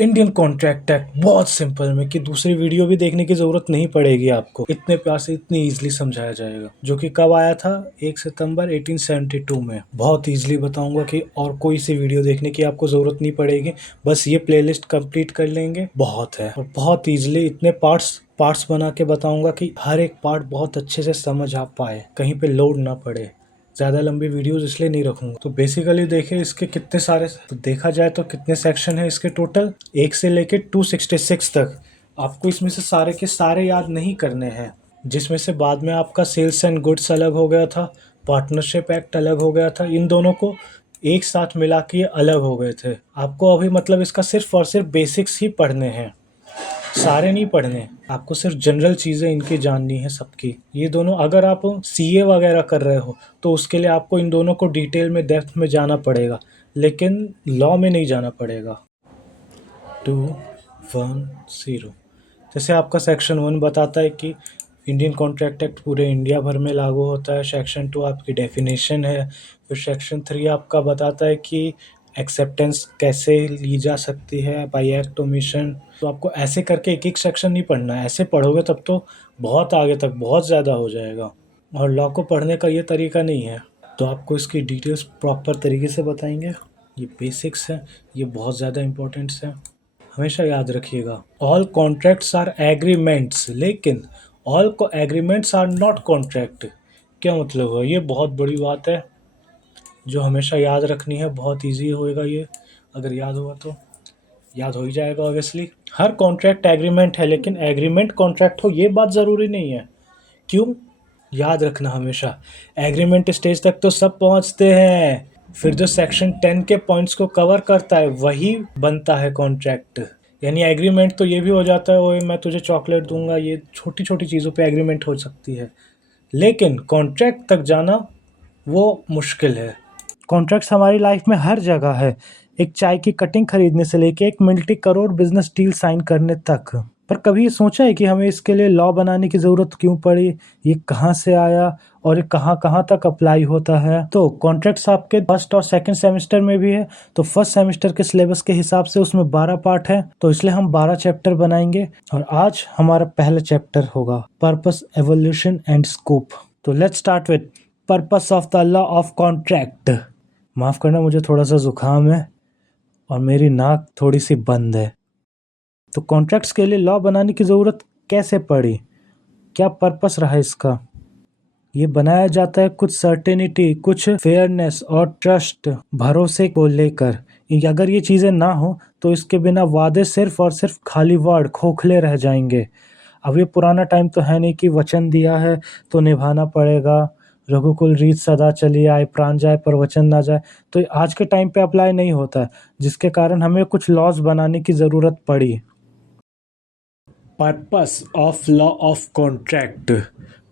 Indian contract act बहुत simple में कि दूसरी वीडियो भी देखने की ज़रूरत नहीं पड़ेगी आपको। इतने प्यार से इतनी ईजिली समझाया जाएगा, जो कि कब आया था 1 सितंबर 1872 में। बहुत ईजिली बताऊंगा कि और कोई सी वीडियो देखने की आपको ज़रूरत नहीं पड़ेगी। बस ये प्लेलिस्ट कंप्लीट कर लेंगे, बहुत है। और बहुत ईजिली इतने पार्ट्स बना के बताऊंगा कि हर एक पार्ट बहुत अच्छे से समझ आ पाए, कहीं पे लोड ना पड़े। ज़्यादा लंबी वीडियोस इसलिए नहीं रखूंगा। तो बेसिकली देखिए इसके कितने सारे, तो देखा जाए तो कितने सेक्शन है इसके टोटल, 1 से लेके 266 तक। आपको इसमें से सारे के सारे याद नहीं करने हैं, जिसमें से बाद में आपका सेल्स एंड गुड्स अलग हो गया था, पार्टनरशिप एक्ट अलग हो गया था। इन दोनों को एक साथ मिला के ये अलग हो गए थे। आपको अभी मतलब इसका सिर्फ और सिर्फ बेसिक्स ही पढ़ने हैं, सारे नहीं पढ़ने। आपको सिर्फ जनरल चीज़ें इनकी जाननी है सबकी। ये दोनों अगर आप सीए वगैरह कर रहे हो तो उसके लिए आपको इन दोनों को डिटेल में डेप्थ में जाना पड़ेगा, लेकिन लॉ में नहीं जाना पड़ेगा। 210 जैसे आपका सेक्शन 1 बताता है कि इंडियन कॉन्ट्रैक्ट एक्ट पूरे इंडिया भर में लागू होता है। सेक्शन 2 आपकी डेफिनेशन है। फिर सेक्शन 3 आपका बताता है कि एक्सेप्टेंस कैसे ली जा सकती है, बाय एक्ट ओमिशन। तो आपको ऐसे करके एक एक सेक्शन नहीं पढ़ना है, ऐसे पढ़ोगे तब तो बहुत आगे तक बहुत ज़्यादा हो जाएगा। और लॉ को पढ़ने का ये तरीका नहीं है। तो आपको इसकी डिटेल्स प्रॉपर तरीके से बताएंगे। ये बेसिक्स है, ये बहुत ज़्यादा इंपॉर्टेंट्स है, हमेशा याद रखिएगा। ऑल कॉन्ट्रैक्ट्स आर एग्रीमेंट्स, लेकिन all agreements are not contract. क्या मतलब है? ये बहुत बड़ी बात है जो हमेशा याद रखनी है। बहुत इजी होएगा ये, अगर याद हुआ तो याद हो ही जाएगा ऑब्वियसली। हर कॉन्ट्रैक्ट एग्रीमेंट है, लेकिन एग्रीमेंट कॉन्ट्रैक्ट हो ये बात ज़रूरी नहीं है। क्यों? याद रखना हमेशा, एग्रीमेंट स्टेज तक तो सब पहुंचते हैं, फिर जो सेक्शन 10 के पॉइंट्स को कवर करता है वही बनता है कॉन्ट्रैक्ट। यानी एग्रीमेंट तो ये भी हो जाता है, ओए मैं तुझे चॉकलेट दूंगा, ये छोटी छोटी चीज़ों पे एग्रीमेंट हो सकती है, लेकिन कॉन्ट्रैक्ट तक जाना वो मुश्किल है। कॉन्ट्रैक्ट्स हमारी लाइफ में हर जगह है, एक चाय की कटिंग खरीदने से लेके एक multi crore business deal sign करने तक। पर कभी ये सोचा है कि हमें इसके लिए लॉ बनाने की ज़रूरत क्यों पड़ी, ये कहाँ से आया और ये कहाँ कहाँ तक अप्लाई होता है? तो कॉन्ट्रैक्ट्स आपके फर्स्ट और सेकंड सेमेस्टर में भी है। तो फर्स्ट सेमेस्टर के सिलेबस के हिसाब से उसमें 12 पार्ट है, तो इसलिए हम 12 चैप्टर बनाएंगे। और आज हमारा पहला चैप्टर होगा पर्पस, एवोल्यूशन एंड स्कोप। तो let's start with purpose of the law of contract. माफ़ करना, मुझे थोड़ा सा ज़ुकाम है और मेरी नाक थोड़ी सी बंद है। तो कॉन्ट्रैक्ट्स के लिए लॉ बनाने की ज़रूरत कैसे पड़ी, क्या पर्पस रहा इसका? ये बनाया जाता है कुछ सर्टेनिटी, कुछ फेयरनेस और ट्रस्ट, भरोसे को लेकर। अगर ये चीज़ें ना हो तो इसके बिना वादे सिर्फ और सिर्फ खाली वर्ड, खोखले रह जाएंगे। अब ये पुराना टाइम तो है नहीं कि वचन दिया है तो निभाना पड़ेगा, रघुकुल रीत सदा चली आए, प्राण जाए पर वचन ना जाए। तो आज के टाइम पे अप्लाई नहीं होता है, जिसके कारण हमें कुछ लॉज बनाने की ज़रूरत पड़ी। Purpose of law of contract.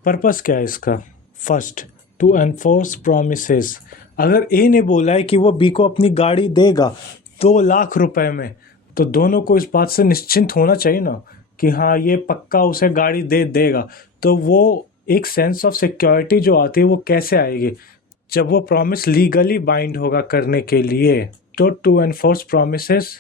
Purpose क्या है इसका? First, to enforce promises. अगर ए ने बोला है कि वो बी को अपनी गाड़ी देगा 2 लाख रुपए में, तो दोनों को इस बात से निश्चिंत होना चाहिए ना कि हाँ ये पक्का उसे गाड़ी दे देगा। तो वो एक सेंस ऑफ सिक्योरिटी जो आती है वो कैसे आएगी? जब वो प्रॉमिस लीगली बाइंड होगा करने के लिए। तो टू एनफोर्स प्रोमिसेस।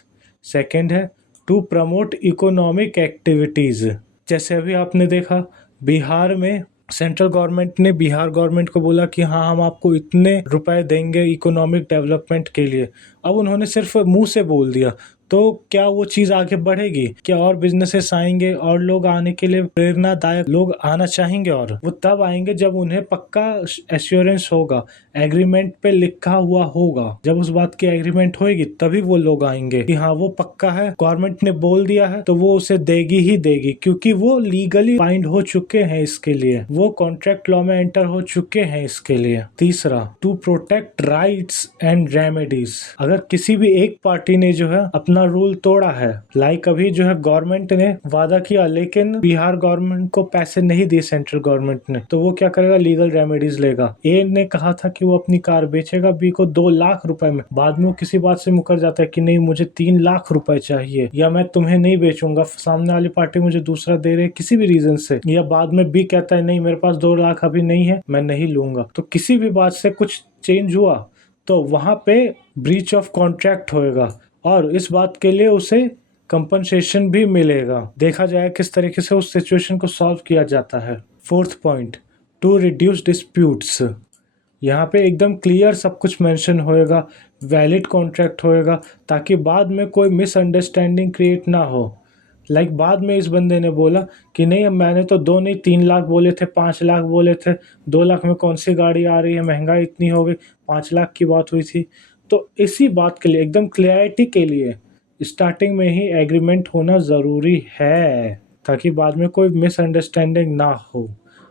सेकेंड है टू प्रमोट इकोनॉमिक एक्टिविटीज़। जैसे अभी आपने देखा बिहार में सेंट्रल गवर्नमेंट ने बिहार गवर्नमेंट को बोला कि हाँ हम आपको इतने रुपए देंगे इकोनॉमिक डेवलपमेंट के लिए। अब उन्होंने सिर्फ मुंह से बोल दिया, तो क्या वो चीज़ आगे बढ़ेगी? क्या और बिजनेसेस आएंगे और लोग आने के लिए प्रेरणादायक लोग आना चाहेंगे? और वो तब आएंगे जब उन्हें पक्का एश्योरेंस होगा, एग्रीमेंट पे लिखा हुआ होगा। जब उस बात की एग्रीमेंट होगी तभी वो लोग आएंगे कि हाँ वो पक्का है, गवर्नमेंट ने बोल दिया है तो वो उसे देगी ही देगी, क्योंकि वो लीगली बाइंड हो चुके हैं इसके लिए, वो कॉन्ट्रैक्ट लॉ में एंटर हो चुके हैं इसके लिए। तीसरा, to protect rights and remedies. अगर किसी भी एक पार्टी ने जो है अपना रूल तोड़ा है, लाइक अभी जो है गवर्नमेंट ने वादा किया लेकिन बिहार गवर्नमेंट को पैसे नहीं दिए सेंट्रल गवर्नमेंट ने, तो वो क्या करेगा? लीगल रेमेडीज लेगा। ए ने कहा था कि वो अपनी कार बेचेगा बी को 2 लाख रुपए में, बाद में वो किसी बात से मुकर जाता है कि नहीं मुझे 3 लाख रुपए चाहिए, या मैं तुम्हें नहीं बेचूंगा, सामने वाली पार्टी मुझे दूसरा दे रहे किसी भी रीजन से, या बाद में बी कहता है नहीं मेरे पास 2 लाख अभी नहीं है मैं नहीं लूंगा। तो किसी भी बात से कुछ चेंज हुआ तो वहां पे ब्रीच ऑफ कॉन्ट्रैक्ट होएगा और इस बात के लिए उसे कंपनसेशन भी मिलेगा। देखा जाए किस तरीके से उस सिचुएशन को सॉल्व किया जाता है। Fourth point, to reduce disputes. यहाँ पे एकदम क्लियर सब कुछ मेंशन होएगा, वैलिड कॉन्ट्रैक्ट होएगा, ताकि बाद में कोई मिसअंडरस्टैंडिंग क्रिएट ना हो। लाइक बाद में इस बंदे ने बोला कि नहीं, अब मैंने तो 2 नहीं 3 लाख बोले थे, 5 लाख बोले थे, 2 लाख में कौन सी गाड़ी आ रही है, महंगाई इतनी हो गई, 5 लाख की बात हुई थी। तो इसी बात के लिए एकदम क्लैरिटी के लिए स्टार्टिंग में ही एग्रीमेंट होना ज़रूरी है, ताकि बाद में कोई मिसअंडरस्टैंडिंग ना हो,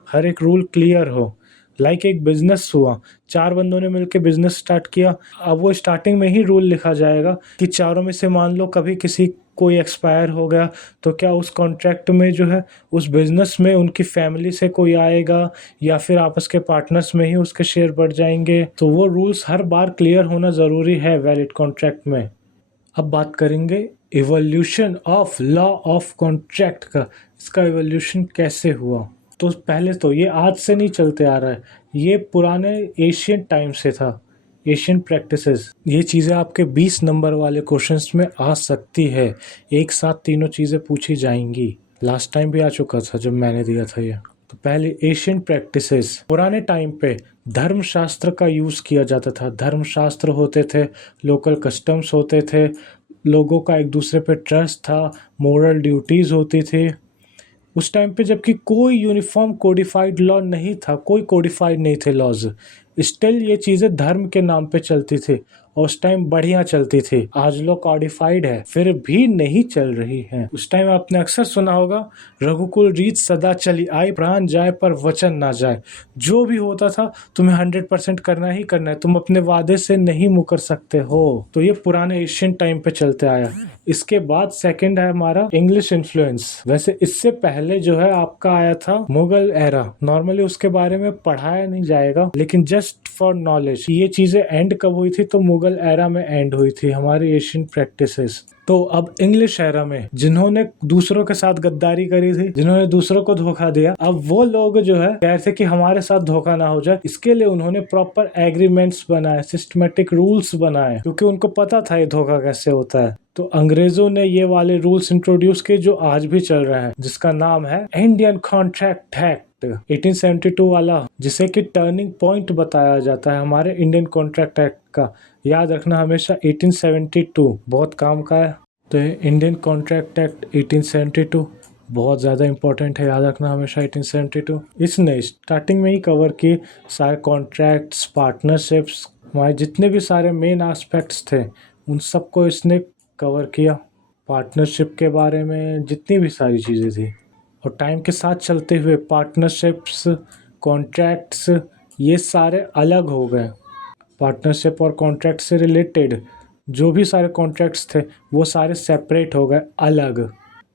हर एक रूल क्लियर हो। लाइक एक बिजनेस हुआ, 4 बंदों ने मिलकर बिजनेस स्टार्ट किया। अब वो स्टार्टिंग में ही रूल लिखा जाएगा कि चारों में से मान लो कभी किसी कोई एक्सपायर हो गया, तो क्या उस कॉन्ट्रैक्ट में जो है उस बिजनेस में उनकी फैमिली से कोई आएगा, या फिर आपस के पार्टनर्स में ही उसके शेयर बढ़ जाएंगे। तो वो रूल्स हर बार क्लियर होना ज़रूरी है वैलिड कॉन्ट्रैक्ट में। अब बात करेंगे evolution of law of contract का। इसका इवोल्यूशन कैसे हुआ? तो पहले तो ये आज से नहीं चलते आ रहा है, ये पुराने एशियन टाइम से था, एशियन प्रैक्टिसेस। ये चीज़ें आपके 20 नंबर वाले क्वेश्चंस में आ सकती है, एक साथ तीनों चीज़ें पूछी जाएंगी। लास्ट टाइम भी आ चुका था जब मैंने दिया था ये। तो पहले एशियन प्रैक्टिसेस, पुराने टाइम पे धर्मशास्त्र का यूज़ किया जाता था। धर्मशास्त्र होते थे, लोकल कस्टम्स होते थे, लोगों का एक दूसरे पे ट्रस्ट था, मोरल ड्यूटीज़ होती थी उस टाइम पे। जबकि कोई यूनिफॉर्म कोडिफाइड लॉ नहीं था, कोई कोडिफाइड नहीं थे लॉज। स्टिल ये चीज़ें धर्म के नाम पे चलती थी और उस टाइम बढ़िया चलती थी। आज लॉ कॉडिफाइड है फिर भी नहीं चल रही है। उस टाइम आपने अक्सर सुना होगा, रघुकुल रीत सदा चली आई, प्राण जाए पर वचन ना जाए। जो भी होता था तुम्हें 100% करना ही करना है, तुम अपने वादे से नहीं मुकर सकते हो। तो ये पुराने एशियन टाइम पे चलते आया। इसके बाद सेकंड है हमारा इंग्लिश इन्फ्लुएंस। वैसे इससे पहले जो है आपका आया था मुगल एरा। नॉर्मली उसके बारे में पढ़ाया नहीं जाएगा, लेकिन जस्ट फॉर नॉलेज, ये चीजें एंड कब हुई थी, तो मुगल एरा में एंड हुई थी हमारी एशियन प्रैक्टिसेस। तो अब इंग्लिश एरा में जिन्होंने दूसरों के साथ गद्दारी करी थी, जिन्होंने दूसरों को धोखा दिया, अब वो लोग जो है कह रहे थे कि हमारे साथ धोखा ना हो जाए। इसके लिए उन्होंने प्रॉपर एग्रीमेंट्स बनाए, सिस्टमेटिक रूल्स बनाए, क्योंकि उनको पता था ये धोखा कैसे होता है। तो अंग्रेजों ने ये वाले रूल्स इंट्रोड्यूस किए जो आज भी चल रहे हैं, जिसका नाम है इंडियन कॉन्ट्रैक्ट एक्ट 1872 वाला, जिसे कि टर्निंग पॉइंट बताया जाता है हमारे इंडियन कॉन्ट्रैक्ट एक्ट का। याद रखना हमेशा 1872 बहुत काम का है। तो इंडियन कॉन्ट्रैक्ट एक्ट 1872 बहुत ज़्यादा इंपॉर्टेंट है, याद रखना हमेशा 1872। इसने स्टार्टिंग में ही कवर किए सारे कॉन्ट्रैक्ट्स, पार्टनरशिप्स, हमारे जितने भी सारे मेन एस्पेक्ट्स थे उन सबको इसने कवर किया। पार्टनरशिप के बारे में जितनी भी सारी चीज़ें थी। और टाइम के साथ चलते हुए पार्टनरशिप्स, कॉन्ट्रैक्ट्स ये सारे अलग हो गए। पार्टनरशिप और कॉन्ट्रैक्ट से रिलेटेड जो भी सारे कॉन्ट्रैक्ट्स थे वो सारे सेपरेट हो गए, अलग।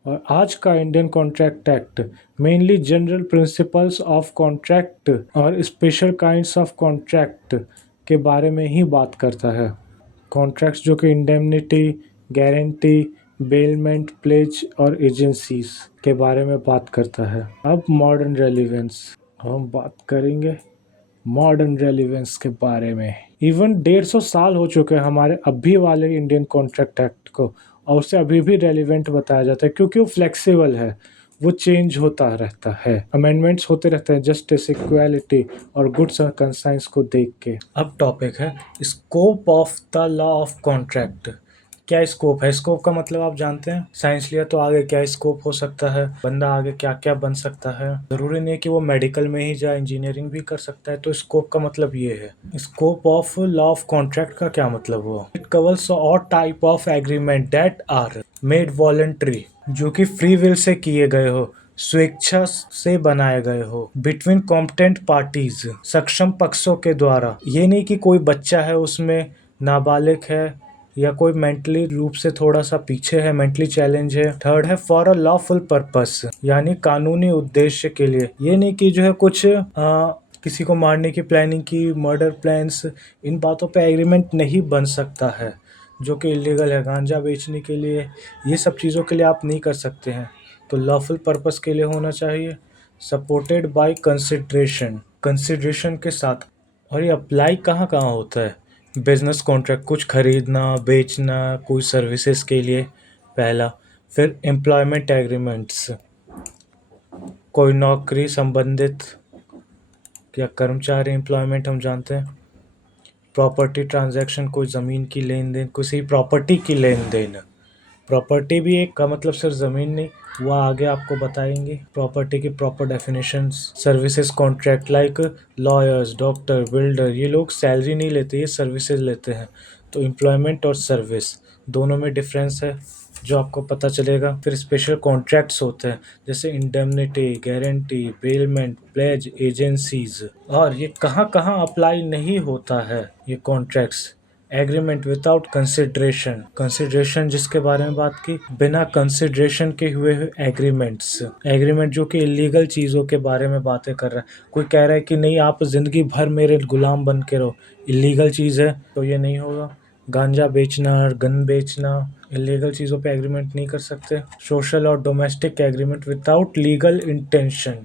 और आज का Indian contract act mainly general principles of contract और स्पेशल काइंड्स ऑफ कॉन्ट्रैक्ट के बारे में ही बात करता है। कॉन्ट्रैक्ट्स जो कि इंडेमनिटी, गारंटी, बेलमेंट, प्लेज और एजेंसीज के बारे में बात करता है। अब मॉडर्न रेलिवेंस, हम बात करेंगे मॉडर्न रेलिवेंस के बारे में। इवन 150 साल हो चुके हैं हमारे अभी वाले इंडियन कॉन्ट्रैक्ट एक्ट को, और उसे अभी भी रेलिवेंट बताया जाता है, क्योंकि वो फ्लेक्सिबल है, वो चेंज होता रहता है, अमेंडमेंट्स होते रहते हैं जस्टिस, इक्वालिटी और गुड्स और कंसाइंस को देख के। अब टॉपिक है scope of the law of contract. क्या स्कोप है? स्कोप का मतलब आप जानते हैं, साइंस लिया तो आगे क्या स्कोप हो सकता है, बंदा आगे क्या क्या बन सकता है। जरूरी नहीं है कि वो मेडिकल में ही जाए, इंजीनियरिंग भी कर सकता है। तो स्कोप का मतलब ये है। Scope of law of contract का क्या मतलब हुआ? It covers all type of agreement that are made voluntary, जो कि फ्री विल से किए गए हो, स्वेच्छा से बनाए गए हो, बिटवीन कॉम्पिटेंट पार्टीज, सक्षम पक्षों के द्वारा। ये नहीं कि कोई बच्चा है उसमें, नाबालिग है, या कोई मेंटली रूप से थोड़ा सा पीछे है, मेंटली चैलेंज है। थर्ड है फॉर अ लॉफुल पर्पस, यानी कानूनी उद्देश्य के लिए। ये नहीं कि जो है कुछ किसी को मारने की प्लानिंग की, मर्डर प्लान्स, इन बातों पे एग्रीमेंट नहीं बन सकता है, जो कि इलीगल है। गांजा बेचने के लिए, ये सब चीज़ों के लिए आप नहीं कर सकते हैं। तो लॉफुल पर्पस के लिए होना चाहिए, सपोर्टेड बाय कंसिडरेशन, कंसिडरेशन के साथ। और ये अप्लाई कहाँ कहाँ होता है? बिजनेस कॉन्ट्रैक्ट, कुछ खरीदना, बेचना, कोई सर्विसेज के लिए, पहला। फिर एम्प्लॉयमेंट एग्रीमेंट्स, कोई नौकरी संबंधित या कर्मचारी एम्प्लॉयमेंट हम जानते हैं। प्रॉपर्टी ट्रांजैक्शन, कोई ज़मीन की लेन देन, किसी प्रॉपर्टी की लेन देन। प्रॉपर्टी भी एक का मतलब सिर्फ ज़मीन नहीं, वो आगे आपको बताएंगे प्रॉपर्टी की proper definitions. Services contract like lawyers, doctor, builder, ये लोग सैलरी नहीं लेते, ये सर्विसेज लेते हैं। तो एम्प्लॉयमेंट और सर्विस दोनों में डिफरेंस है जो आपको पता चलेगा। फिर स्पेशल कॉन्ट्रैक्ट्स होते हैं जैसे indemnity, guarantee, bailment, pledge, agencies. और ये कहाँ कहाँ अप्लाई नहीं होता है ये contracts. Agreement without consideration, consideration जिसके बारे में बात की, बिना कंसिडरेशन के हुए एग्रीमेंट्स। एग्रीमेंट जो कि इलीगल चीज़ों के बारे में बातें कर रहा है। कोई कह रहा है कि नहीं आप ज़िंदगी भर मेरे गुलाम बन के रहो, इलीगल चीज़ है तो ये नहीं होगा। गांजा बेचना, गन बेचना, इलीगल चीज़ों पे एग्रीमेंट नहीं कर सकते। सोशल और domestic agreement without legal intention,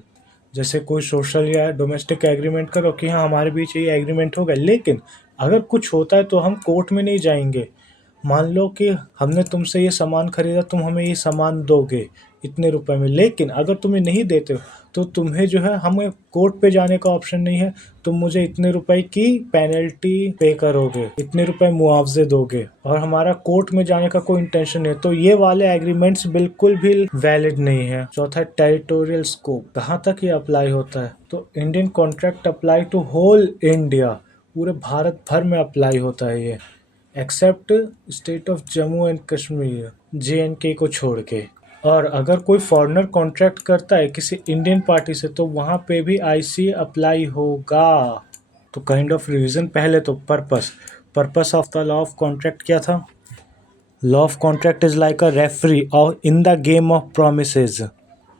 जैसे कोई सोशल या डोमेस्टिक एग्रीमेंट करो कि हाँ हमारे बीच ये एग्रीमेंट हो गया, लेकिन अगर कुछ होता है तो हम कोर्ट में नहीं जाएंगे। मान लो कि हमने तुमसे ये सामान खरीदा, तुम हमें ये सामान दोगे इतने रुपए में, लेकिन अगर तुम्हें नहीं देते हो तो तुम्हें जो है हमें कोर्ट पे जाने का ऑप्शन नहीं है। तुम मुझे इतने रुपए की पेनल्टी पे करोगे, इतने रुपए मुआवजे दोगे, और हमारा कोर्ट में जाने का कोई इंटेंशन नहीं है, तो ये वाले एग्रीमेंट्स बिल्कुल भी वैलिड नहीं है। चौथा, टेरिटोरियल स्कोप, कहाँ तक ये अप्लाई होता है। तो Indian contract apply to whole India, पूरे भारत भर में अप्लाई होता है ये, except state of Jammu and Kashmir, JNK को छोड़ के। और अगर कोई फॉरेनर कॉन्ट्रैक्ट करता है किसी इंडियन पार्टी से तो वहाँ पे भी IC अप्लाई होगा। तो काइंड ऑफ रिवीजन, पहले तो purpose of the law of contract क्या था। Law of contract is like a referee और in the game of promises.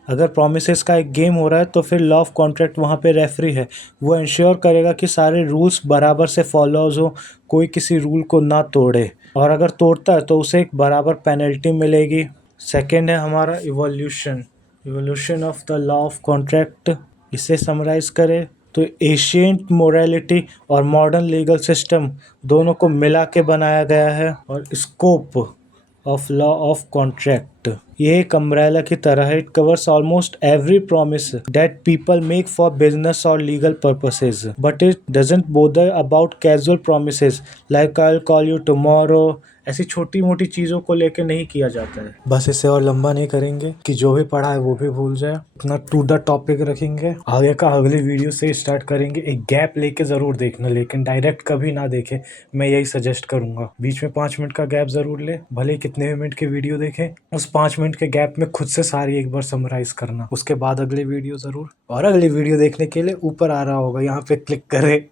अगर प्रोमिसेस का एक गेम हो रहा है तो फिर लॉ ऑफ कॉन्ट्रैक्ट वहाँ पे रेफरी है, वो इंश्योर करेगा कि सारे रूल्स बराबर से फॉलोज हो, कोई किसी रूल को ना तोड़े, और अगर तोड़ता है तो उसे एक बराबर पेनल्टी मिलेगी। सेकंड है हमारा evolution of the law of contract. इसे समराइज करें तो एशियंट मोरालिटी और मॉडर्न लीगल सिस्टम दोनों को मिला के बनाया गया है। और scope of law of contract, ये एक अम्ब्रेला की तरह है। It covers almost every promise that people make for business और legal purposes, but it doesn't bother about casual promises like I will call you tomorrow. ऐसी छोटी मोटी चीज़ों को लेके नहीं किया जाता है। बस इसे और लंबा नहीं करेंगे कि जो भी पढ़ा है वो भी भूल जाए, इतना टू द टॉपिक रखेंगे। आगे का अगली वीडियो से स्टार्ट करेंगे। एक गैप लेके ज़रूर देखना, लेकिन डायरेक्ट कभी ना देखे, मैं यही सजेस्ट करूंगा। बीच में 5 मिनट का गैप ज़रूर ले, भले कितने भी मिनट की वीडियो देखें, उस 5 मिनट के गैप में खुद से सारी एक बार समराइज करना, उसके बाद अगली वीडियो ज़रूर। और अगली वीडियो देखने के लिए ऊपर आ रहा होगा, यहाँ पे क्लिक करें।